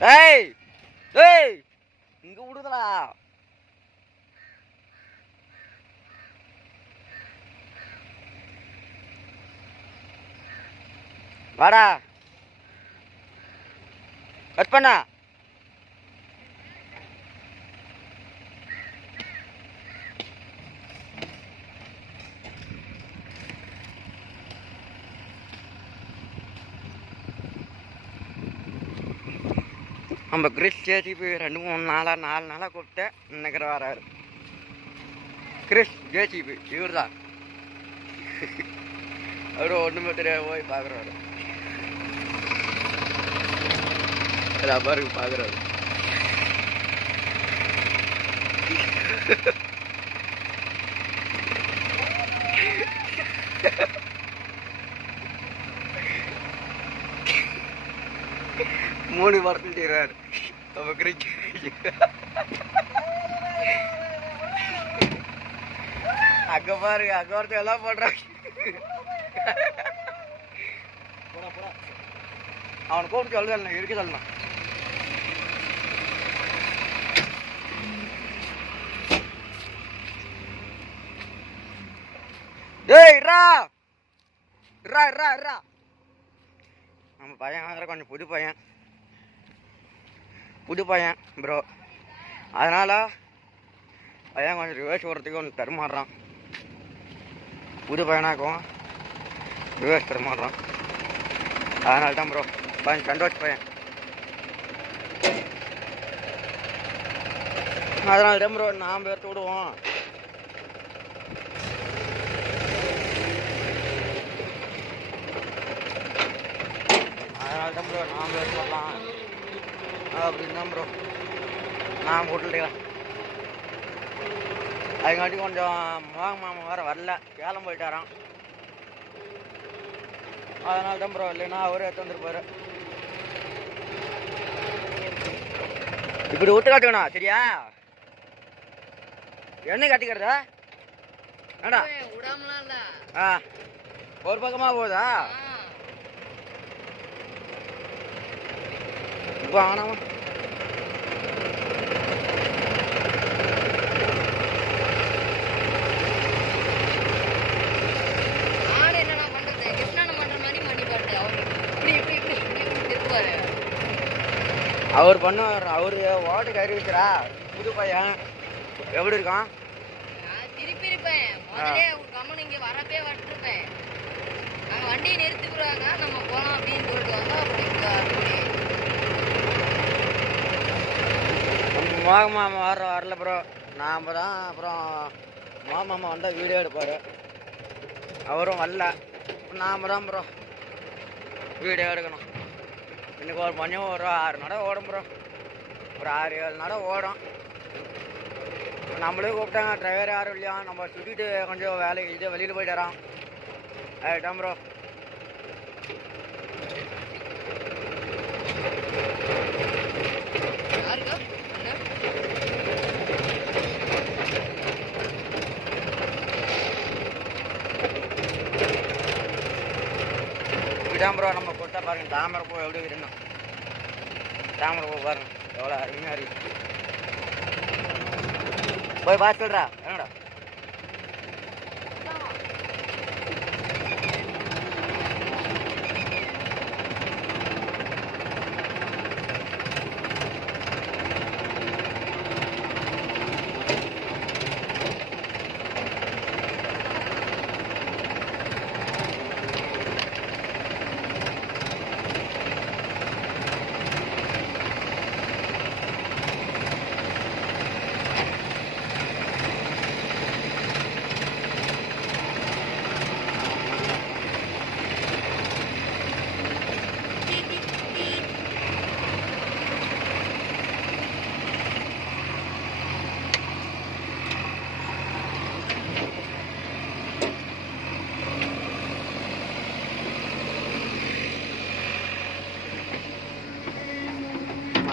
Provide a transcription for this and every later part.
ஏய் ஏய் இங்க விடுதலா. வாடா கட் பண்ணா. நம்ம கிறிஸ் ஜேசிபி 2-3 நாளாக 4 நாளாக கூப்பிட்டேன். இன்னைக்கு வராரு கிறிஸ் ஜேசிபி. இவர் தான் அவரு ஒன்றுமே தெரியாது போய் பார்க்குறாரு. பாருங்க பார்க்குறாரு. மூணு மரத்தில் செய்கிறாரு நம்ம கிரிக்கெட். அங்க பாருங்க அங்க ஒருத்தர் எல்லாம் போடுறாங்க. அவனை கூப்பிட்டு சொல்லுதல் இருக்க சொல்லணும். ஏய் ரா ரா ரா ரா. நம்ம பையன் கொஞ்சம் புது பையன் ப்ரோ. அதனால் பையன் கொஞ்சம் ரிவர்ஸ் ஓடுறதுக்கு ஒன்று தருமாறுறான். புது பையனாக்கும் ரிவர்ஸ் தருமாறுறான். அதனால தான் ப்ரோ கொஞ்சம் சந்தோஷ் பையன். அதனால தான் ப்ரோ நாம் எடுத்து விடுவோம். அதனால தான் ப்ரோ நாம் எடுத்து வரலாம் அப்படின்னு தான் ப்ரோ நான் போட்டுட்டேன். அதுக்காட்டி கொஞ்சம் மாமா வேறு வரல, சேலம் போயிட்டாரான். அதனால தான் ப்ரோ, இல்லைன்னா அவரே எடுத்து வந்துருப்பாரு. இப்படி விட்டு காட்டுக்கணும் சரியா? என்ன கட்டிக்கிறதா ஏடா? ஆ ஒரு பக்கமாக போகுதா? இப்போ ஆனாமா அவர் பண்ணுவார். அவரு ஓட்டுக்கு அறிவிக்கிறா. புது பையன் எப்படி இருக்கான்? திருப்பி இருப்பேன். முதலே கம்மன் இங்கே வரப்பே வந்துருப்பேன். நாங்கள் வண்டியை நிறுத்திக்கிறாங்க, நம்ம போகலாம் அப்படின்னு சொல்லிட்டு மாமா வரல ப்ரோ. நாம் தான் அப்புறம் மாமா வந்தால் வீடியோ எடுப்பார். அவரும் வரல. நாம் தான் ப்ரோ வீடியோ எடுக்கணும். இன்னைக்கு ஒரு மணி ஒரு 6 நடை ஓடும் ப்ரோ. ஒரு 6-7 நடை ஓடும். நம்மளே கூப்பிட்டாங்க, டிரைவர் யாரும் இல்லையா, நம்ம சுற்றிட்டு கொஞ்சம் வேலைக்கு வெளியில் போயிட்டாரான். ஆகிட்டான் ப்ரோ. இதான் ப்ரோ நம்ம கொடுத்தா பாருங்க. தாமரை பூ எப்படி இருக்கணும். தாமரை பூ பாருங்க எவ்வளோ அருமையாக இருக்கு. போய் பார்த்து சொல்கிறா என்னடா.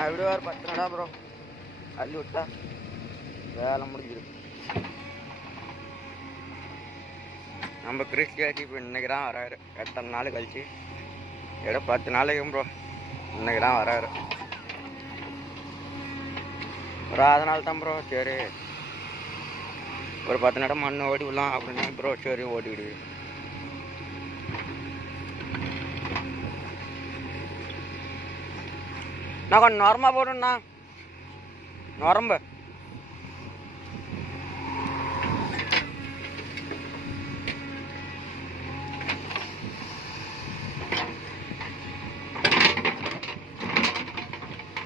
எப்படி ஒரு 10 நடா ப்ரோ அள்ளி விட்டா வேலை முடிஞ்சிருக்கு. நம்ம கிறிஸ்டியாச்சி இப்போ இன்னைக்கு தான் வராரு. எத்தனை நாள் கழிச்சு 10 நாளைக்கும் ப்ரோ இன்னைக்கு தான் வராரு. ப்ரோ அதனால தான் ப்ரோ சரி ஒரு 10 நடம் மண் ஓடி விடலாம் அப்படின்னு ப்ரோ சரி ஓடிவிடு. நான் கொஞ்சம் நொரமா போடுண்ணா நொரம்பு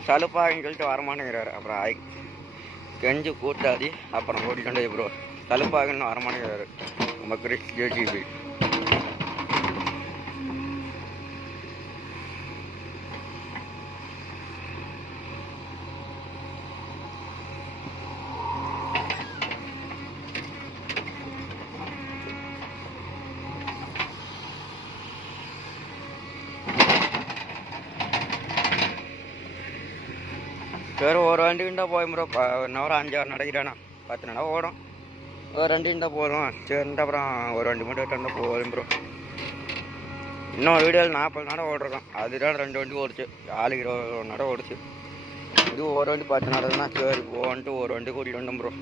சலுப்பாகன்னு சொல்லிட்டு வரமாட்டேங்கிறாரு. அப்புறம் கெஞ்சு கூட்டாதி அப்புறம் ஓடிக்கொண்டே ப்ரோ சலுப்பாகன்னு வரமாட்டேங்கிறாரு நம்ம கிறிஸ் ஜேஜிபி. சரி ஒரு வண்டி கிட்ட போய் ப்ரோ இன்னும் ஒரு 5-6 நடக்கிறானா 10 நடம் ஓடும். ஒரு 2 கிட்ட போதும் சரின்ட்டு அப்புறம் ஒரு வண்டி மட்டும் எட்டு போதும் ப்ரோ. இன்னும் வீடியோவில் 40 நடம் ஓடிருக்கோம். அதுதான் 2 வண்டி ஓடிச்சு 20 நடம் ஓடிச்சு. இது ஒரு வண்டி 10 நடக்குதுன்னா சரி போன்ட்டு ஒரு வண்டி கூட்டிகிட்டு வந்தோம் ப்ரோ.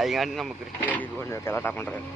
அதுக்காண்டி நம்ம கிறிஸ்டியன் கொஞ்சம் கலாட்டா பண்ணுறாரு.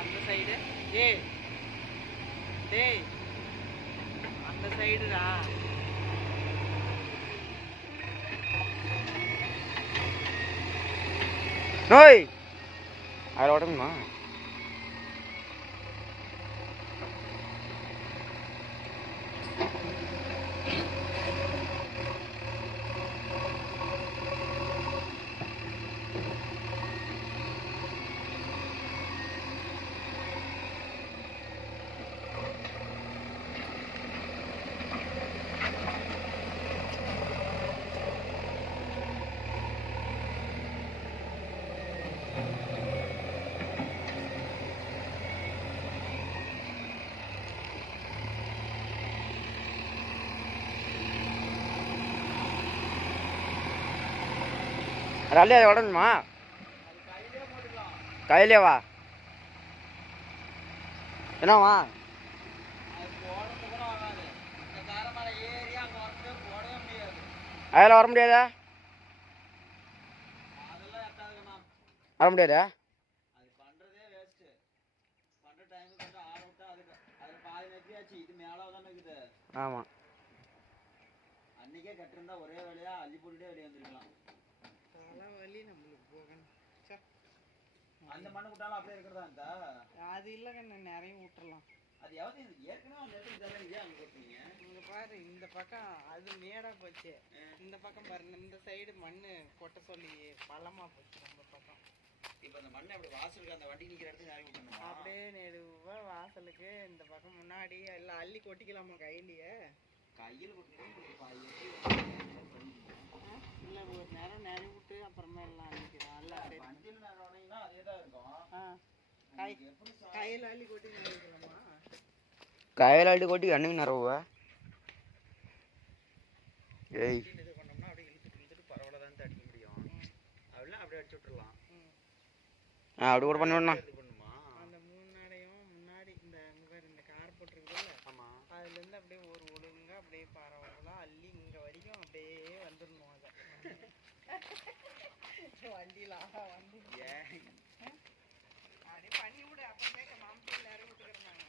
அந்த சைடு டேய் டேய் அந்த சைடுடா நோய் அதில் உடம்புமா ரல்லே அதை உடம்புமா கையிலேவா என்னவா அதில் வர முடியாதா வர முடியாதா ஆமாம் அன்னைக்கே கட்டிருந்தா ஒரே வேலையா அள்ளி போட்டுட்டே வெளியே வந்துருக்கலாம். வழி நம்மளுக்கு போகணும். அந்த மண்ணு விட்டாலும் அப்படியே இருக்கிறதா இருந்தா அது இல்லைங்க நிறைய விட்டுறலாம். அது எவ்வளோ ஏற்கனவே அந்த இடத்துல இதெல்லாம் இதே அங்கே போட்டீங்க. இங்கே பாரு இந்த பக்கம் அது மேடாக போச்சு. இந்த பக்கம் பாருங்க இந்த சைடு மண் கொட்ட சொல்லி பள்ளமாக போச்சு நம்ம பக்கம். இப்போ அந்த மண்ணை அப்படி வாசலுக்கு அந்த வண்டி நிற்கிற இடத்துல நிறைய விட்டணும். அப்படியே நெடுவாக வாசலுக்கு இந்த பக்கம் முன்னாடி எல்லாம் அள்ளி கொட்டிக்கலாமா கையிலேயே கையில் இல்லை ஒரு நேரம் நிறைய விட்டு அப்புறமா எல்லாம் அள்ளிக்கிறோம். எல்லாம் வண்டியில் நேரம் அதே தான் இருக்கும். கையில் அள்ளி கொட்டி நினைக்கலாமா கையில் அள்ளி கொட்டி என்னங்க நிறவுவா ஏய் இது பண்ணோம்னா அப்படியே இழுத்துட்டு பரவாயில்ல தான் அடிக்க முடியும். அப்படிலாம் அப்படியே அடிச்சு விட்டுடலாம். அப்படி கூட பண்ணுவேண்ணா பண்ணுமா அந்த 3 நாடையும் முன்னாடி இந்த இந்த கார் போட்டுருக்குல்ல ஆமாம் அதுலேருந்து அப்படியே ஒரு அப்படியே பரவலாம் அள்ளி இங்க வரைக்கும் அப்படியே வந்துடணும் அதை வண்டியில வண்டி அப்படியே பண்ணி விடு அப்பவே மாமட்டி எல்லாரும் விட்டுக்கிறாங்க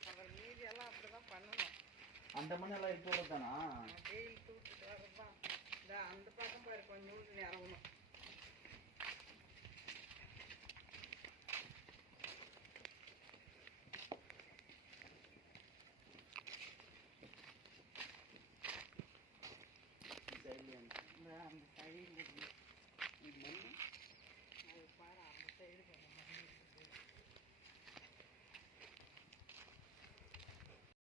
அப்புறம் மீதி எல்லாம் அப்படிதான் பண்ணணும் அந்த மண் எல்லாம் எடுத்து விடுறதானா அப்படியே இழுத்து விட்டுட்டு வரதான் இந்த அந்த பக்கம் பாரு கொஞ்சம் இறங்கணும் அந்த சைடில்